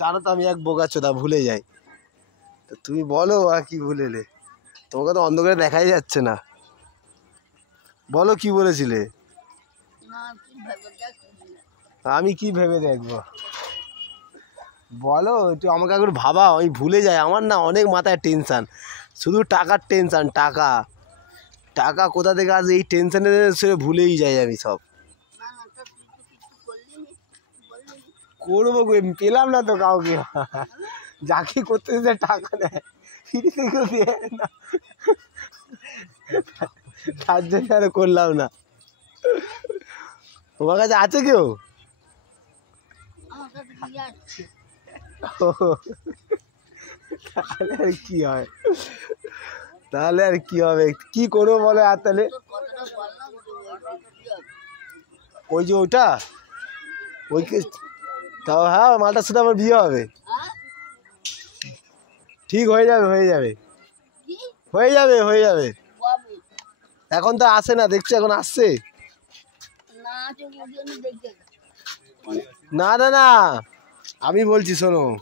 জানো তো আমি এক বোকাচোদা, ভুলে যাই। তো তুমি বলো আর কি ভুলেলে? তোমাকে তো অন্ধকারে দেখাই যাচ্ছে না। বলো কি বলেছিলে? আমি কি ভেবে দেখবো? বলো একটু, আমাকে একবার ভাবা, আমি ভুলে যাই। আমার না অনেক মাথায় টেনশান, শুধু টাকার টেনশান। টাকা টাকা কোথা থেকে আসে, এই টেনশানে সে ভুলেই যাই আমি সব। করবো, পেলাম না তো কাউকে। যাকে করতে টাকা নেয়, ফিরে থেকে দেয় না, তার জন্য আর করলাম না। তোমার কাছে আছে কেউ? তাহলে আর কি হয়? তাহলে আর কি হবে? কি করবো বলে? আর তাহলে ওই যে ওইটা, ওই তাও হ্যাঁ, মালটার সাথে আমার বিয়ে হবে। ঠিক হয়ে যাবে, হয়ে যাবে, হয়ে যাবে, হয়ে যাবে। এখন তো আসে না, দেখছো এখন আসছে? না না না, আমি বলছি শোনো।